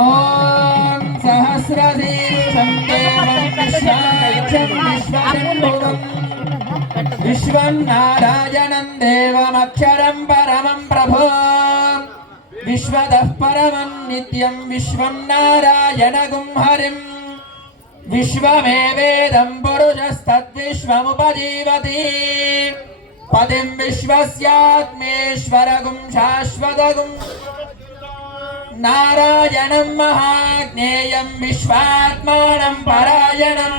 ఓం సహస్రశీర్షం దేవం విశ్వాక్షం విశ్వశంభువం విశ్వం నారాయణం దేవమక్షరం పరమం ప్రభో విశ్వదః పరమం నిత్యం విశ్వం నారాయణగుం హరిం విశ్వమేవేదం పురుషస్తద్విశ్వముపజీవతి పదిం విశ్వస్యాత్మేశ్వరగుం శాశ్వతగుం నారాయణం మహాజ్ఞేయం విశ్వాత్మానం పరాయణం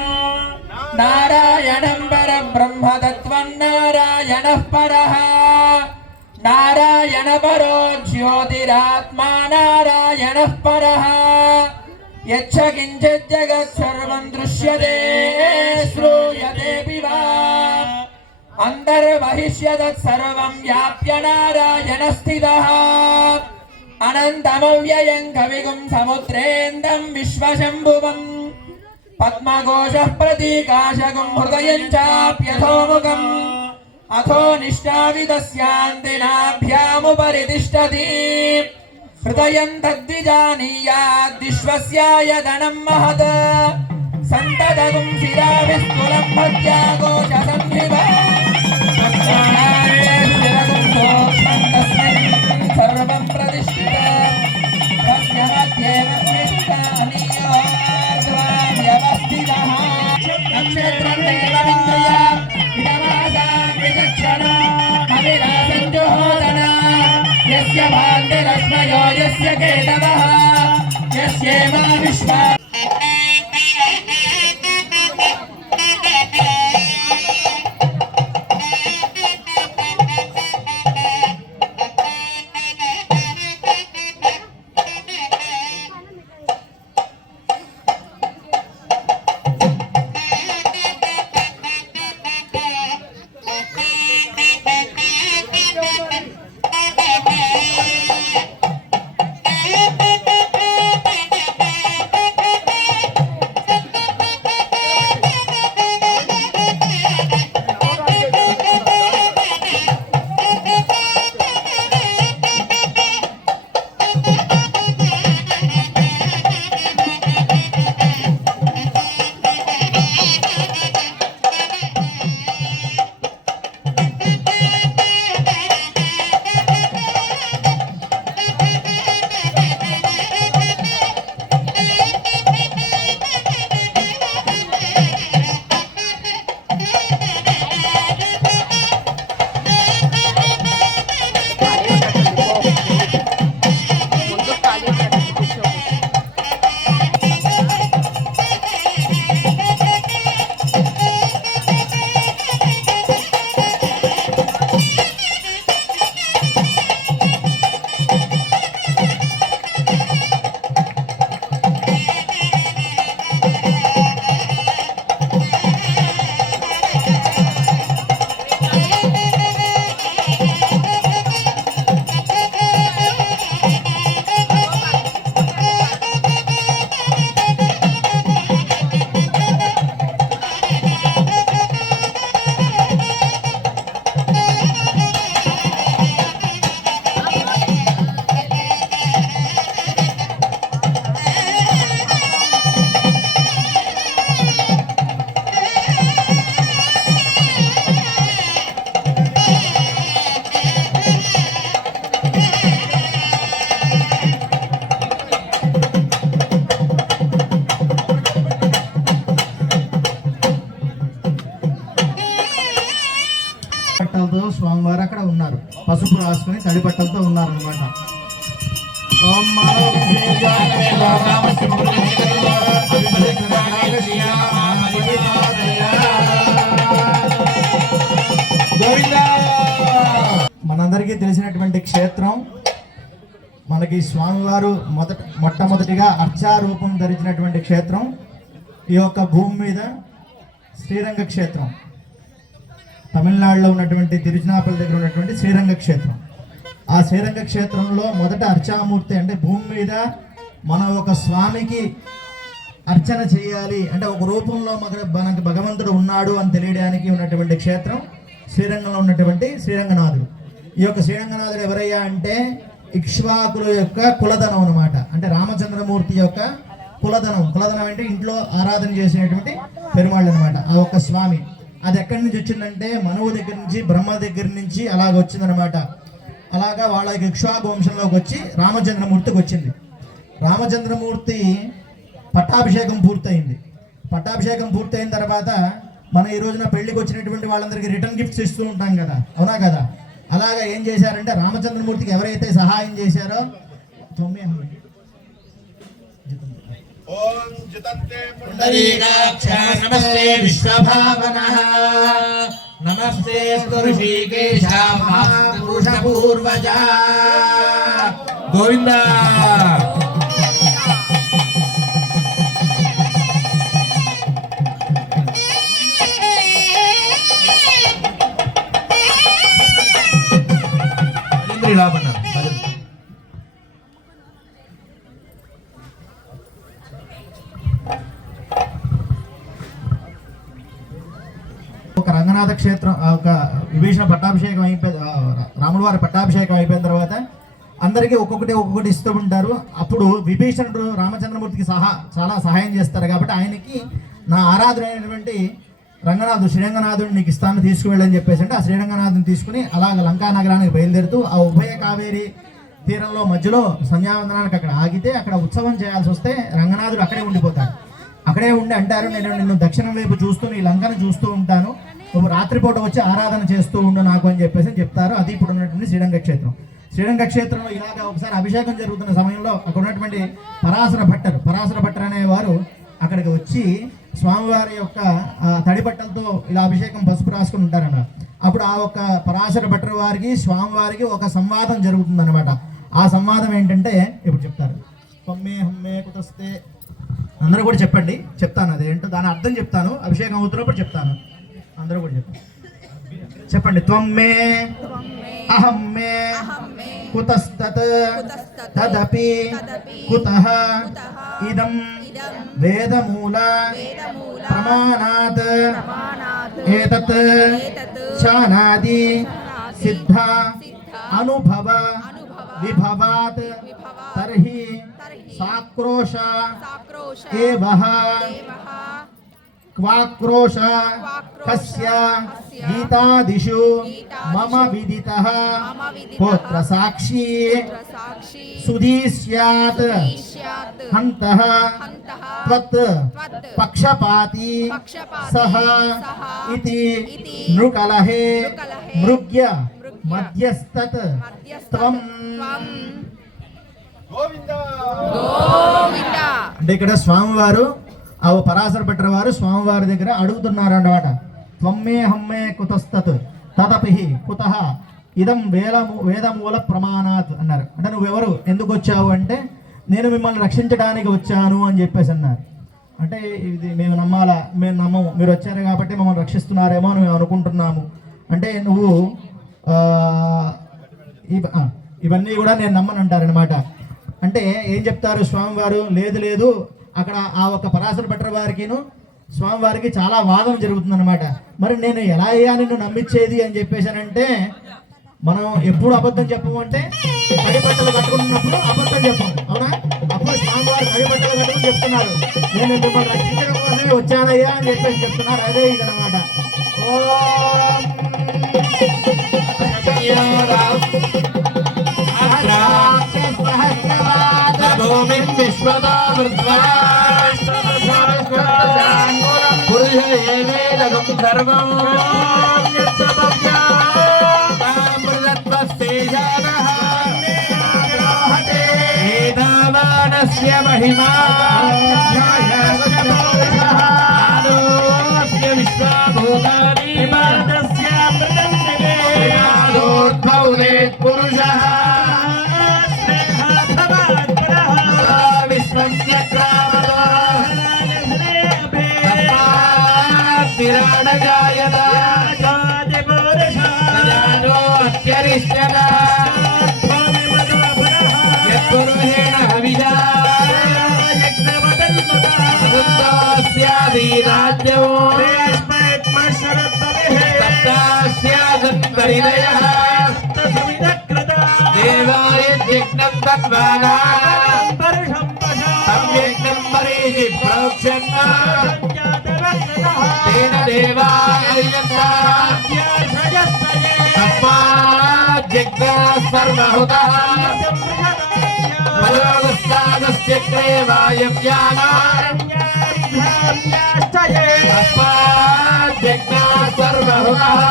నారాయణం పరబ్రహ్మతత్వం నారాయణః పరః నారాయణ పరో జ్యోతిరాత్మా నారాయణః పరః యచ్చ కించిత్ జగత్ సర్వం దృశ్యతే శ్రూయతేపి వా అంతర్బహిష్యత్ సర్వం వ్యాప్య నారాయణ స్థితః అనంతమవ్యయం కవిగుం సముద్రేందం విశ్వశంభువం పద్మఘోషః ప్రతీకాశగుం హృదయం చాప్యథోముఖం అథో నిష్ఠావిదస్యాంతి నాభ్యాముపరి తిష్టతి హృదయం తద్విజానీయాద్ విశ్వస్యాయతనం మహత్ సంతతగుం శిరావిస్థులం భక్త్యా ఘోష సంవివ సర్వం ప్రతిష్ఠిత తస్య మధ్యే వ్యవస్థితః నక్షత్రం దేవమింద్రియాం ఇదమాసాం విచక్షణ హవిరాసం జుహోదన యస్య భాంతిరశ్మయో యస్య కేతవః యస్యేమా విశ్వా బట్టలతో స్వామివారు అక్కడ ఉన్నారు, పసుపు రాసుకొని తడి బట్టలతో ఉన్నారు అనమాట. మనందరికీ తెలిసినటువంటి క్షేత్రం, మనకి స్వామివారు మొట్టమొదటిగా అర్చారూపం ధరించినటువంటి క్షేత్రం ఈ యొక్క భూమి మీద శ్రీరంగ క్షేత్రం. తమిళనాడులో ఉన్నటువంటి తిరుచినాపల్లి దగ్గర ఉన్నటువంటి శ్రీరంగ క్షేత్రం. ఆ శ్రీరంగ క్షేత్రంలో మొదట అర్చామూర్తి అంటే భూమి మీద మన ఒక స్వామికి అర్చన చేయాలి అంటే ఒక రూపంలో మనకి భగవంతుడు ఉన్నాడు అని తెలియడానికి ఉన్నటువంటి క్షేత్రం శ్రీరంగంలో ఉన్నటువంటి శ్రీరంగనాథుడు. ఈ యొక్క శ్రీరంగనాథుడు ఎవరయ్యా అంటే ఇక్ష్వాకుల యొక్క కులధనం అన్నమాట. అంటే రామచంద్రమూర్తి యొక్క కులధనం. కులధనం అంటే ఇంట్లో ఆరాధన చేసినటువంటి పెరుమాళ్ళు అనమాట. ఆ ఒక్క స్వామి అది ఎక్కడి నుంచి వచ్చిందంటే మనువు దగ్గర నుంచి, బ్రహ్మ దగ్గర నుంచి అలాగ వచ్చిందనమాట. అలాగా వాళ్ళ ఇక్ష్వాకు వంశంలోకి వచ్చి రామచంద్రమూర్తికి వచ్చింది. రామచంద్రమూర్తి పట్టాభిషేకం పూర్తయింది. పట్టాభిషేకం పూర్తయిన తర్వాత మనం ఈ రోజున పెళ్లికి వచ్చినటువంటి వాళ్ళందరికీ రిటర్న్ గిఫ్ట్స్ ఇస్తూ ఉంటాం కదా, అవునా కదా? అలాగా ఏం చేశారంటే రామచంద్రమూర్తికి ఎవరైతే సహాయం చేశారో నమస్తే విశ్వభావనః నమస్తే ఋషికేశా పురుష పూర్వజా గోవిందా. ఒక రంగనాథ క్షేత్రం, ఒక విభీషణ పట్టాభిషేకం అయిపోయి, రాముల వారి పట్టాభిషేకం అయిపోయిన తర్వాత అందరికీ ఒక్కొక్కటి ఇస్తూ ఉంటారు. అప్పుడు విభీషణుడు రామచంద్రమూర్తికి చాలా సహాయం చేస్తారు కాబట్టి ఆయనకి నా ఆరాధన అయినటువంటి రంగనాథుడు శ్రీరంగనాథుడు నీకు ఇస్తాను తీసుకువెళ్ళని చెప్పేసి అంటే ఆ శ్రీరంగనాథుని తీసుకుని అలాగ లంకా నగరానికి బయలుదేరుతూ ఆ ఉభయ కావేరి తీరంలో మధ్యలో సంధ్యావందనానికి అక్కడ ఆగితే అక్కడ ఉత్సవం చేయాల్సి వస్తే రంగనాథుడు అక్కడే ఉండిపోతాడు. అక్కడే ఉండి అంటారు, నేను నిన్ను దక్షిణం వైపు చూస్తూ నీ లంకను చూస్తూ ఉంటాను, నువ్వు రాత్రిపూట వచ్చి ఆరాధన చేస్తూ ఉండు నాకు అని చెప్పేసి చెప్తారు. అది ఇప్పుడు ఉన్నటువంటి శ్రీరంగ క్షేత్రం. శ్రీరంగ క్షేత్రంలో ఇలాగ ఒకసారి అభిషేకం జరుగుతున్న సమయంలో అక్కడ ఉన్నటువంటి పరాశర భట్టర్ అనేవారు అక్కడికి వచ్చి స్వామివారి యొక్క తడిబట్టలతో ఇలా అభిషేకం పసుపు రాసుకుని ఉంటారన్నమాట. అప్పుడు ఆ ఒక్క పరాశర భట్టర్ వారికి స్వామివారికి ఒక సంవాదం జరుగుతుందన్నమాట. ఆ సంవాదం ఏంటంటే ఇప్పుడు చెప్తారు. కొమ్మే హమ్మే కుతస్తే అందరూ కూడా చెప్పండి, చెప్తాను అదేంటో దాని అర్థం చెప్తాను, అభిషేకం అవుతున్నప్పుడు చెప్తాను. అందరూ కూడా చెప్పండి. త్వమ్మే అహమ్మే కుతస్తత్ తదపి కుతః ఇదం వేదమూల ప్రమాణాత్ ఏతత్ శానాది సిద్ధ అనుభవ విభవాత్ తర్హి సాక్రోశ ఏవః క్వాక్రోశ కస్య గీతాదిషు మమ విదితః పుత్ర సాక్షి సుధీష్యాత్ హంతః త్వత్ పక్షపాతి సహ ఇతి నృకలహే మృగ్య మధ్యస్తత్ త్వం. అంటే ఇక్కడ స్వామివారు ఆ పరాశర భట్టర్ వారు స్వామివారి దగ్గర అడుగుతున్నారు అన్నమాట. త్వమ్మే హమ్మే కుతస్తత్ తదపి కుతః ఇదం వేదమూల ప్రమాణాత్ అన్నారు. అంటే నువ్వెవరు, ఎందుకు వచ్చావు అంటే నేను మిమ్మల్ని రక్షించడానికి వచ్చాను అని చెప్పేసి అన్నారు. అంటే ఇది మేము నమ్మాలా, మేము నమ్మము, మీరు వచ్చారు కాబట్టి మమ్మల్ని రక్షిస్తున్నారేమో అని మేము అనుకుంటున్నాము. అంటే నువ్వు ఇవన్నీ కూడా నేను నమ్మను అంటారనమాట. అంటే ఏం చెప్తారు స్వామివారు, లేదు అక్కడ ఆ ఒక్క పరాశర భట్టర్ వారికిను స్వామివారికి చాలా వాదన జరుగుతుందన్నమాట. మరి నేను ఎలా అయ్యా నిన్ను నమ్మించేది అని చెప్పేసానంటే మనం ఎప్పుడు అబద్ధం చెప్పము అంటే తడి బట్టలు కట్టుకున్నప్పుడు అబద్ధం చెప్పము, అవునా? అప్పుడు స్వామివారు తడి బట్టలు కట్టుకుని చెప్తున్నారు, నేను మిమ్మల్ని రక్షించడం కోసమే వచ్చానయ్యా అని చెప్పేసి చెప్తున్నారు. అదే ఇదనమాట. महिमा पुरुषः राज्यं यज्ञं तद्वाना तं यज्ञं मरीचि प्रोक्षन् तेन देवायन्ता तस्मात् यज्ञः सर्वहुतः फलोदस्तादस्य क्रेवायव्यानाम् तस्मात् यज्ञः सर्वहुतः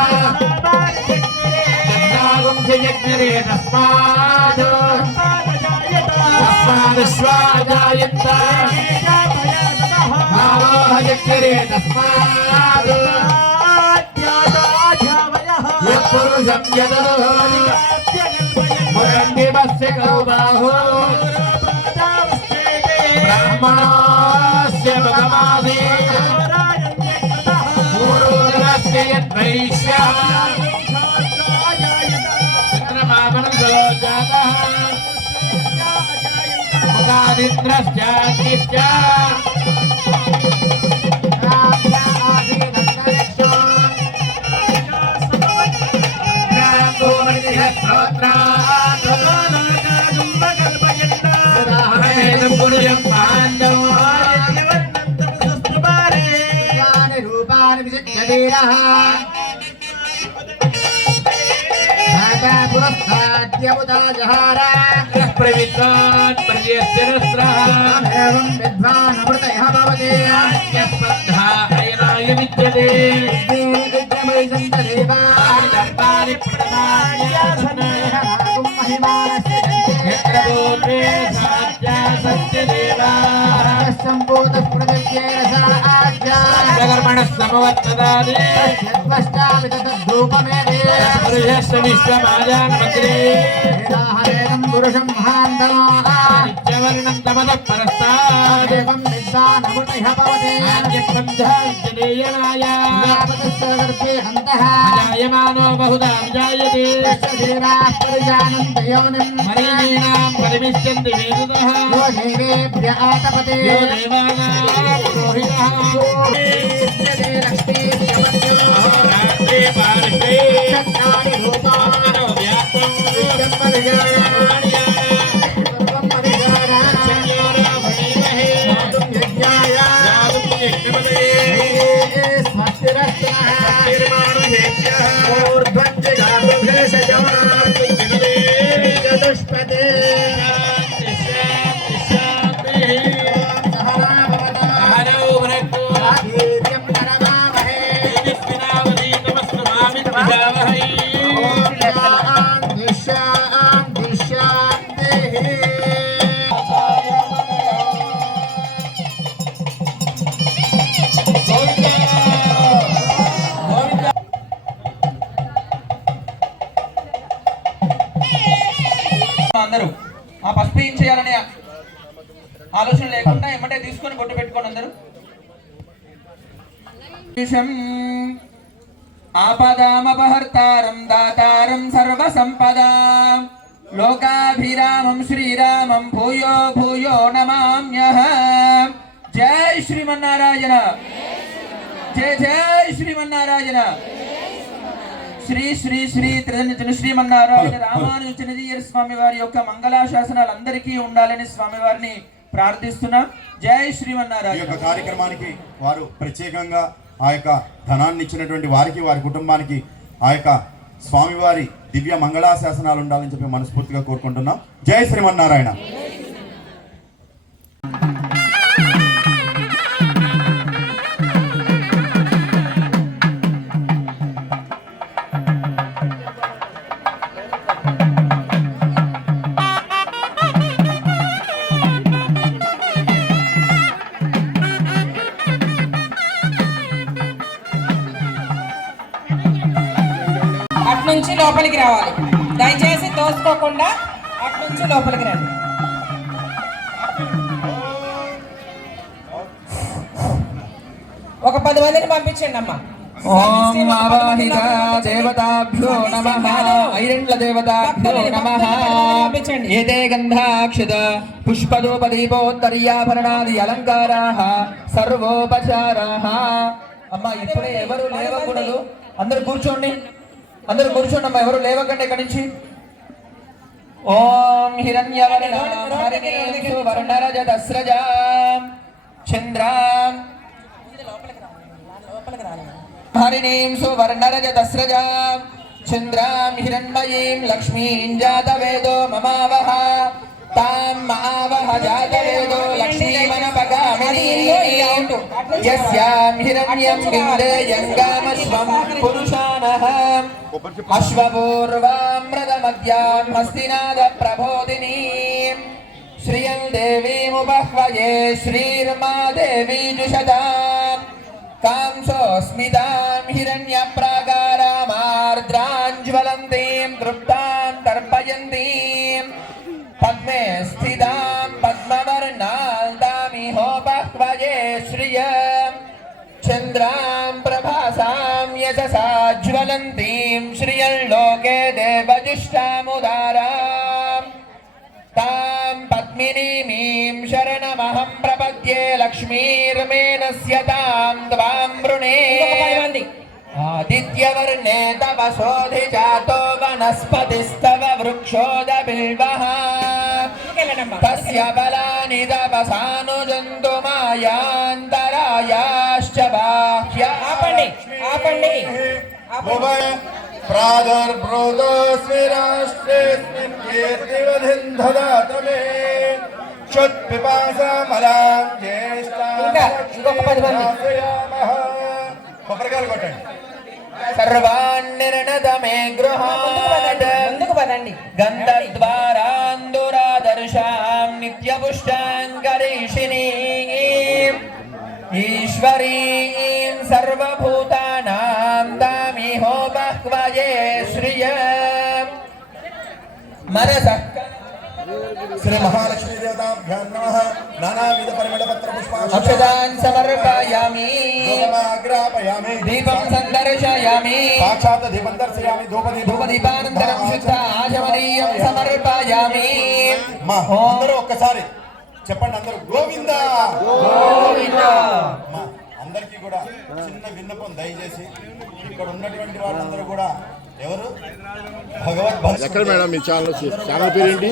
यज्ञरे तस्मादश्वाजायन्त यज्ञरे तस्मात् यत्पुरुषं यदनुगण्डिवस्य कौ बाहो ब्राह्मणस्य भगमादि पूर्वस्य यद्वैश्यः मुखादिन्द्रश्चाग्निश्च रूपाणि विचित्यवीरः प्रविद्वान् पर्यस्यरस्रः एवं विद्वान् अमृतयः भवति स्पर्धा अयनाय विद्यते धर्माणि प्रणमान्यासनायः महिमानस्य यत्रभूते साध्या सत्यदेवाः सम्भूतः पृथिव्येन सा आज्ञा कर्मणः समवर्तदानि यद्वष्टामि तद्रूपमेति पुरुषस्य विश्वमाजान्मग्रे वेदाहरेणं पुरुषं महान्तमाः नित्यवर्णं तमतः परस्तादेवं विद्वानमृतयः भवति नान्यस्कन्धाञ्जनेयनाय नापतस्य गर्भे हन्तः अजायमानो बहुधा विजायते तस्य धीराः परिजानन्ति योनिं मरीचीनां परिमिष्यन्ति वेदतः यो देवेभ्य आतपते यो देवानां पुरोहितः नित्यते लक्ष्मीभ्यमन्यो रात्रे पार्श्वे चक्राणि रूपाणि व्याप्तं नित्यं परिजानानि सर्वं परिजानानि संयोराभणीमहे गातुं यज्ञाय गातुं यज्ञपदये स्वस्तिरस्तिनः निर्माणुहेभ्यः ऊर्ध्वं च गातुं भेषजानानि चतुष्पदे అందరూ ఆ పసుపు ఏం చేయాలనే ఆలోచన లేకుండా ఎమ్మటే తీసుకొని బొట్టు పెట్టుకోండి అందరూ. ఆపదామపహర్తారం దాతారం సర్వసంపదాం లోకాభిరామం శ్రీరామం భూయో భూయో నమామ్యహం. జై శ్రీమన్నారాయణ, జై జై శ్రీమన్నారాయణ. శ్రీ శ్రీ శ్రీ త్రిదండ్రుని శ్రీమన్నారాయణ రామానుజీయ స్వామి వారి యొక్క మంగళాశాసనాలు అందరికీ ఉండాలని స్వామి వారిని ప్రార్థిస్తున్నా. జై శ్రీమన్నారాయణ. ఈ యొక్క కార్యక్రమానికి వారు ప్రత్యేకంగా ఆ యొక్క ధనాన్ని ఇచ్చినటువంటి వారికి, వారి కుటుంబానికి ఆ యొక్క స్వామివారి దివ్య మంగళాశాసనాలు ఉండాలని చెప్పి మనస్ఫూర్తిగా కోరుకుంటున్నాం. జై శ్రీమన్నారాయణ. అట్నుంచి లోపలికి రావాలి, దయచేసి తోసుకోకుండా అట్నుంచి లోపలికి రండి. ఒక 10 మందిని పంపించండి అమ్మా. ఓం ఆవాహిత దేవతాభ్యో నమః, ఐరండ్ల దేవతాభ్యో నమః. ఏతే గంధాక్షత పుష్పదోపదీపోత్తరీయాభరణాది అలంకారాః సర్వోపచారాః. అమ్మా ఇప్పుడే ఎవరు లేవకూడదు, అందరూ కూర్చోండి, అందరూ కూర్చోండి అమ్మా, ఎవరు లేవకండి ఇక్కడి నుంచి. ఓం హిరణ్యవర్ణాం హరిణీం సువర్ణరజతస్రజాం చంద్రాం హరిణీం సువర్ణరజతస్రజాం చంద్రాం హిరణ్మయీం లక్ష్మీం జాతవేదో మమావహ తాం మహావహ జాతవేదో లక్ష్మీమనపగామినీం యస్యాం హిరణ్యం విందేయంగామశ్వం పురుషానః అశ్వపూర్వామృతమద్యాం హస్తినాద ప్రబోధినీం శ్రియం దేవీముపహ్వయే శ్రీర్మా దేవీ జుషతాం కాంసోస్మితాం హిరణ్యప్రాకారామార్ద్రాంజ్వలంతీం తృప్తాం తర్పయంతీం పద్మే స్థితాం పద్మవర్ణాం తామిహోపహ్వయే శ్రియం చంద్రాం ప్రభాసాం యశసా జ్వలంతీం శ్రియల్లోకే దేవజుష్టాముదారాం తాం పద్మినీమీం శరణమహం ప్రపద్యే లక్ష్మీర్మేణస్య తాం త్వాం వృణే ఆదిత్యవర్ణే తవ శోధిజాతో వనస్పతిస్తవ వృక్షోదబిల్వః తస్య బలాని తపసానుజంతు మాయాంతరాయాశ్చ బాహ్య ఆపండి ప్రాదుర్భృతోస్మి రాష్ట్రేస్మిన్ కీర్తివధిం దదాతు మే క్షుత్పిపాసమలాం జ్యేష్ఠాం ఇంకొక 10 మంది. కొబ్బరికాయలు కొట్టండి. సర్వాన్ నిర్ణత మే గృహాద్ ముందుకు పదండి. గంధద్వారాందురాదర్శాం నిత్యపుష్టాం కరీషిణీం ఈశ్వరీం సర్వభూతానాం తామిహోపహ్వయే శ్రియం మనసః శ్రీ మహాలక్ష్మీ దేవతాభ్యాం నమః. నానావిధ పరిమళపత్ర పుష్పాక్షతాన్ అక్షతాన్ సమర్పయామి ధూపమాగ్రాపయామి. దీపం సందర్శయామి సాక్షాత్ దీపం దర్శయామి. ధూపదీపానంతరం శుద్ధ ఆచమనీయం సమర్పయామి. మా అందరూ ఒక్కసారి చెప్పండి, అందరూ గోవింద గోవింద. మా అందరికీ కూడా చిన్న విన్నపం, దయచేసి ఇక్కడ ఉన్నటువంటి వాళ్ళందరూ కూడా ఎవరు భగవద్ ఎక్కడ మేడం మీ ఛానల్ పేరేంటి?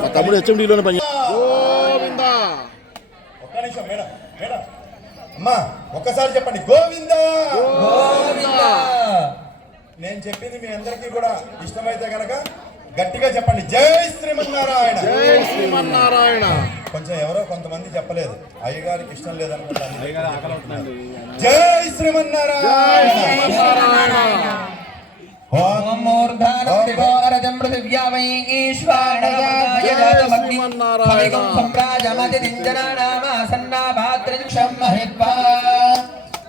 మా తమ్ముడు హెచ్ఎండిలోనే పని. గోవిందా. ఒక్క నిమిషం మేడం, మేడం అమ్మా ఒక్కసారి చెప్పండి గోవింద గోవింద. నేను చెప్పింది మీ అందరికీ కూడా ఇష్టమైతే కనుక గట్టిగా చెప్పండి, జై శ్రీమన్నారాయణ. జై శ్రీమన్నారాయణ. కొంచెం ఎవరో కొంతమంది చెప్పలేదు, అయ్యగారికి ఇష్టం లేదనుకుంటా. జై శ్రీమన్నారాయణ. ఓం మూర్ధానం దివోరజం పృథివ్యా వై ఈశ్వరాణయాయజాతమగ్నిం సంప్రాజమతిదింజనానామాసన్నాభాద్రింక్షం మహిత్వా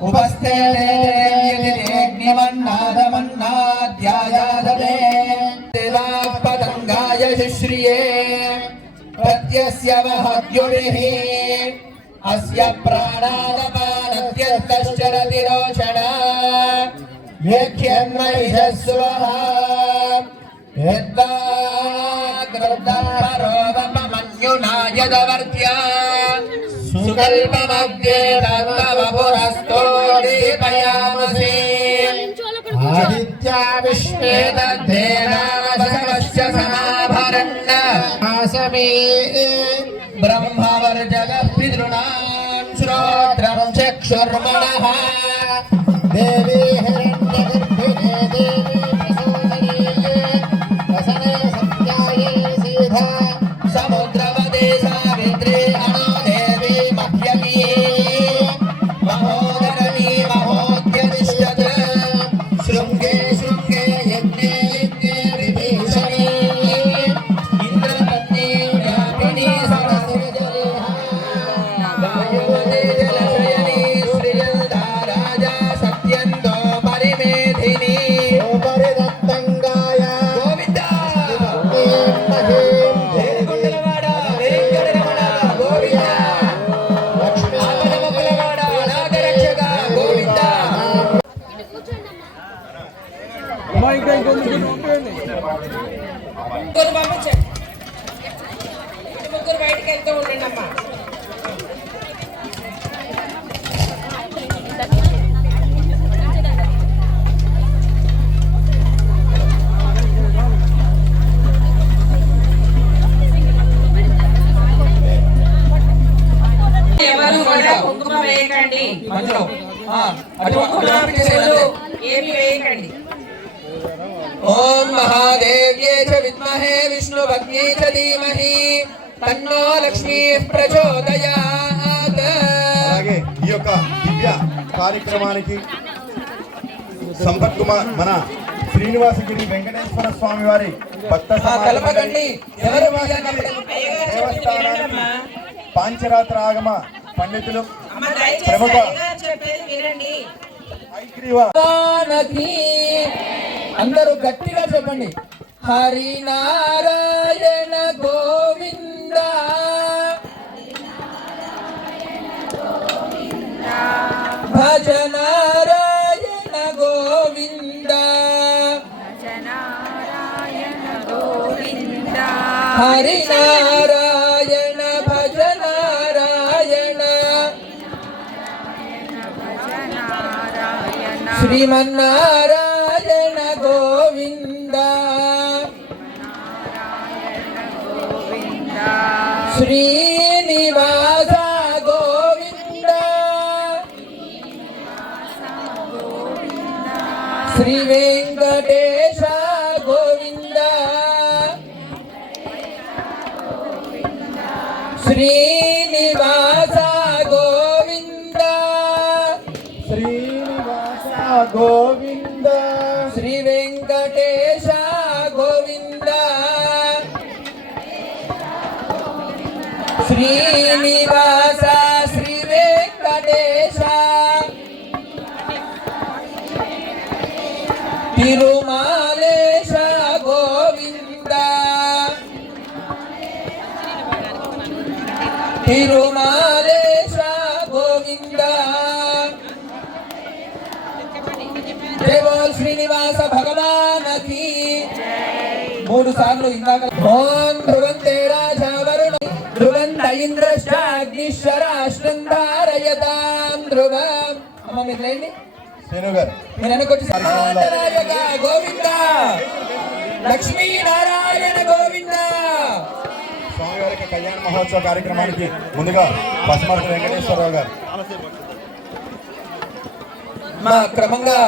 ఉపస్థేతేగ్నిమన్నాదమన్నాధ్యాయాదతే దేవాః పతంగాయ శుశ్రియే ప్రత్యస్య వహద్యుడిః అస్య ప్రాణాదపానత్యస్తశ్చరతి రోషణా వ్యాఖ్యన్మహిషస్వః యద్వాగ్రద్దపరోవపమన్యునాయదవర్త్యా సుకల్పమగ్నే తత్తవపురస్తో దీపయామసి ఆదిత్యా విశ్వే దద్ధేనావసవస్య సమాభరన్న ఆసమే బ్రహ్మవర్జగః పితॄణాం శ్రోత్రం చక్షుర్మణః దేవీ హిరణ్యగర్భిణే దేవీ ప్రసూనీయే వసనే సత్యాయే సీధా సముద్రవదే సావిత్రీ అణో దేవీ మధ్యమీ మహోదరణీ మహోద్యతిష్ఠత్ శృంగే శృంగే యజ్ఞే యజ్ఞే విభీషణీ ఇంద్రపత్నీ వ్యాపినీ సరసిజలేహా వాయుమతే జలశయనీ శ్రియల్దా రాజా సత్యందో పరిమేధిని పరిదత్తంగాయ గోవింద వేరుకొండలవాడ వేంకటరమణ గోవింద ఆపదముకులవాడ నాగరక్షక గోవింద ముగ్గురు పంపించండి. ముగ్గురు బయటికి వెళ్తూ ఉండండి అమ్మా. ఎవరు కూడా కుంకుమ వేయకండి, మధ్యలో అటు కుంకుమ పువ్వులు ఏమి వేయకండి. ఓం మహాదేవ్యే చ విద్మహే విష్ణుపత్న్యై చ ధీమహి తన్నో లక్ష్మీ ప్రచోదయాత్. అలాగే ఈ యొక్క దివ్య కార్యక్రమానికి సంపత్ కుమార్ మన శ్రీనివాసగిరి వెంకటేశ్వర స్వామి వారి భక్త కలపకండి ఎవరు దేవస్థానానికి పాంచరాత్ర ఆగమ పండితులు అమ్మ దయచేసి ప్రముఖ అయ్యగారు చెప్పేది వినండి. హైగ్రీవ అందరూ గట్టిగా చెప్పండి. హరి నారాయణ గోవింద భజ నారాయణ గోవింద హరి నారాయణ భజ నారాయణ శ్రీమన్నారాయణ గోవింద శ్రీనివాస గోవింద శ్రీ వెంకటేశ గోవింద శ్రీనివాస గోవింద శ్రీనివాస గోవింద శ్రీ వెంకటేశ గోవింద శ్రీనివాస శ్రీ వెంకటేశ తిరుమలేశ గోవింద తిరుమలేశ గోవింద జై బోల్ శ్రీనివాస భగవానకి. 3 సార్లు ఇందాక ఓం ధ్రువంతే రాజా వరుణ ధ్రువంత ఇంద్రశ్చాగ్నిశ్వరాష్ట్రం ధారయతాం ధ్రువం. అమ్మ మీరు లేండి, శ్రీను గారు మీరు వెనకొచ్చి నారాయణ గోవింద లక్ష్మీనారాయణ గోవింద. స్వామివారికి కళ్యాణ మహోత్సవ కార్యక్రమానికి ముందుగా పసుమర్తి వెంకటేశ్వరరావు గారు మా క్రమంగా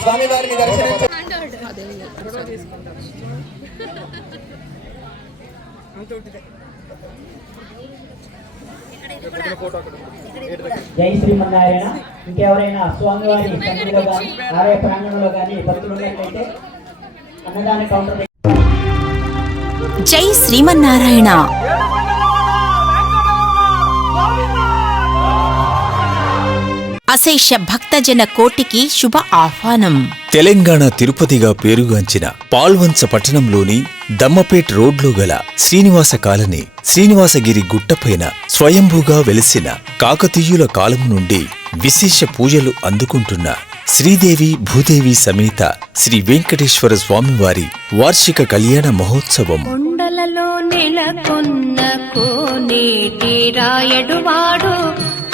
స్వామివారిని దర్శించ జై శ్రీమన్నారాయణ. ఇంకెవరైనా స్వామివారి సన్నిధిలో కానీ ఆలయ ప్రాంగణంలో కానీ భక్తులు ఉన్నట్లయితే అన్నదాన కౌంటర్. జై శ్రీమన్నారాయణ. అశేష భక్తజన కోటికి శుభ ఆహ్వానం. తెలంగాణ తిరుపతిగా పేరుగాంచిన పాల్వంచ పట్టణంలోని దమ్మపేట్ రోడ్లో గల శ్రీనివాస కాలనీ శ్రీనివాసగిరి గుట్టపైన స్వయంభూగా వెలిసిన కాకతీయుల కాలం నుండి విశేష పూజలు అందుకుంటున్న శ్రీదేవి భూదేవి సమేత శ్రీ వెంకటేశ్వర స్వామివారి వార్షిక కళ్యాణ మహోత్సవం. కొండలలో నెలకొన్న కోనేటి రాయడువాడు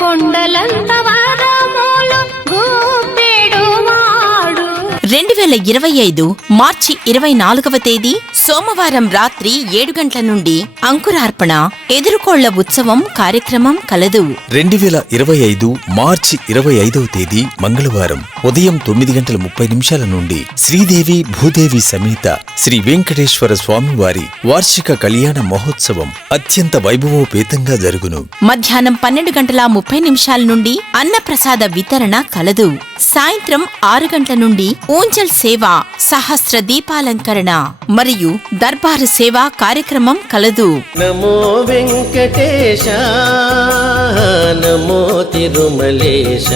కొండలంత వారములు గోపెడువాడు. 2025 మార్చి 24వ తేదీ సోమవారం రాత్రి 7 గంటల నుండి అంకురార్పణ ఎదురుకోళ్ల ఉత్సవం కార్యక్రమం కలదు. 2025 మార్చి 25వ తేదీ మంగళవారం ఉదయం 9:30 నుండి శ్రీదేవి భూదేవి సమేత శ్రీ వెంకటేశ్వర స్వామివారి వార్షిక కళ్యాణ మహోత్సవం అత్యంత వైభవోపేతంగా జరుగును. మధ్యాహ్నం 12:30 నుండి అన్నప్రసాద వితరణ కలదు. సాయంత్రం 6 గంటల నుండి ఊంజల్ సేవ, సహస్ర దీపాలంకరణ మరియు దర్బారు సేవా కార్యక్రమం కలదు. నమో వెంకటేశ నమో తిరుమలేశ.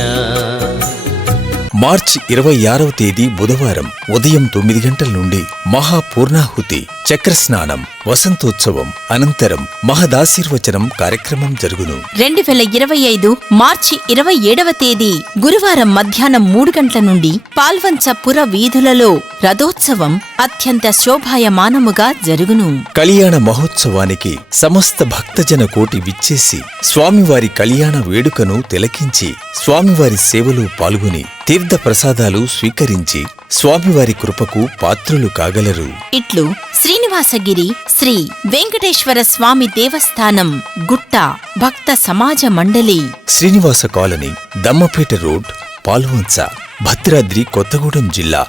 మార్చి 26వ తేదీ బుధవారం ఉదయం 9 గంటల నుండి మహాపూర్ణాహుతి, చక్రస్నానం, వసంతోత్సవం అనంతరం మహదాశీర్వచనం కార్యక్రమం జరుగును. 2025 మార్చి 27వ తేదీ గురువారం మధ్యాహ్నం 3 గంటల నుండి పాల్వంచ పుర వీధులలో రథోత్సవం అత్యంత శోభాయమానముగా జరుగును. కళ్యాణ మహోత్సవానికి సమస్త భక్తజన కోటి విచ్చేసి స్వామివారి కళ్యాణ వేడుకను తిలకించి స్వామివారి సేవలో పాల్గొని తీర్థ ప్రసాదాలు స్వీకరించి స్వామివారి కృపకు పాత్రులు కాగలరు. ఇట్లు శ్రీనివాసగిరి శ్రీ వెంకటేశ్వర స్వామి దేవస్థానం గుట్ట భక్త సమాజ మండలి, శ్రీనివాస కాలనీ, దమ్మపేట రోడ్, పాల్వంచ, భద్రాద్రి కొత్తగూడెం జిల్లా.